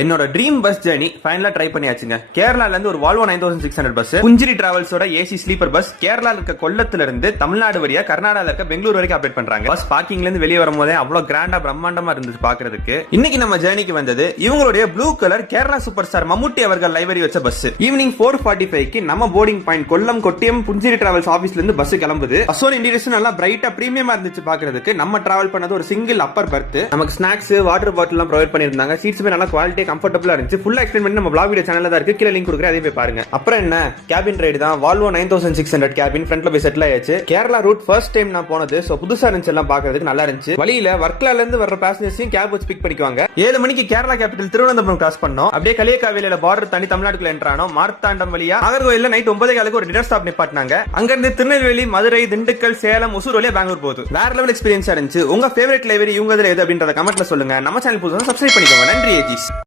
என்னோட dream bus journey ஃபைனலா try பண்ணியாச்சுங்க. கேரளால இருந்து ஒரு Volvo 9600 bus, புஞ்சிரி டிராவல்ஸோட AC sleeper bus கேரளால இருக்க கொல்லத்துல இருந்து தமிழ்நாடு வழியா கர்நாடகால இருக்க பெங்களூர் வரைக்கும் அப்டேட் பண்றாங்க. பஸ் பார்க்கிங்ல இருந்து வெளியே வரும்போதே அவ்வளவு கிராண்டா பிரம்மாண்டமா இருந்துச்சு பாக்குறதுக்கு. இன்னைக்கு நம்ம ஜர்னிக்கு வந்தது இவங்களுடைய blue colour Kerala super star மம்முட்டி அவர்கள் லைவரி வச்ச பஸ். ஈவினிங் 4:45க்கு நம்ம boarding point Kollam Kottiyam புஞ்சிரி travels ஆபீஸ்ல இருந்து பஸ் கிளம்புது. பஸ்ஸோட இன்டீரியர்ஸ் நல்லா பிரைட்டா பிரீமியமா இருந்துச்சு பாக்குறதுக்கு. நம்ம டிராவல் பண்ணது ஒரு சிங்கிள் அப்பர் பர்த். நமக்கு ஸ்நாக்ஸ் வாட்டர் பாட்டில் எல்லாம் ப்ரொவைட் பண்ணிருந்தாங்க. சீட்ஸ் நல்லா குவாலிட்டி கம்ஃபர்டபுளா இருந்துச்சு. ஃபுல்லா எக்ஸ்பிளைன் பண்ணி நம்ம vlog வீடியோ சேனல்ல தான் இருக்கு. கீழ லிங்க் கொடுக்குறேன், அதே போய் பாருங்க. அப்புறம் என்ன கேபின் ரைடு தான். வால்வோ 9600 கேபின் ஃப்ரண்ட்ல போய் செட்டில் ஆயாச்சு. கேரளா ரூட் ஃபர்ஸ்ட் டைம் நான் போனது. சோ புதுசா இருந்துச்சு, எல்லாம் பாக்குறதுக்கு நல்லா இருந்துச்சு. வழியில வர்க்கலால இருந்து வர்ற பேசஞ்சர்ஸையும் கேப் வச்சு பிக் பண்ணிக்குவாங்க. 7 மணிக்கு கேரளா கேபிட்டல் திருவனந்தபுரம் கிராஸ் பண்ணோம். அப்படியே களியக்காவிலையில பார்டர் தாண்டி தமிழ்நாட்டுக்குள்ள என்ட்ரானோம். மார்த்தாண்டம் வழியா நாகர்கோயில்ல நைட் 9:15 ஒரு டின்னர் ஸ்டாப் நிப்பாட்டினாங்க. அங்க இருந்து திருநெல்வேலி, மதுரை, திண்டுக்கல், சேலம், ஒசூர் வழியா பெங்களூர் போகுது. வேற லெவல் எக்ஸ்பீரியன்ஸா இருந்துச்சு. உங்க ஃபேவரட் லைப்ரரி இவங்க எது அப்படின்றத கமெண்ட்ல சொல்லுங்க. நம்ம சேனல் புதுசா சப்ஸ்கிரைப் பண்ணிக்கோங்க. நன்றி ஏஜிஸ்.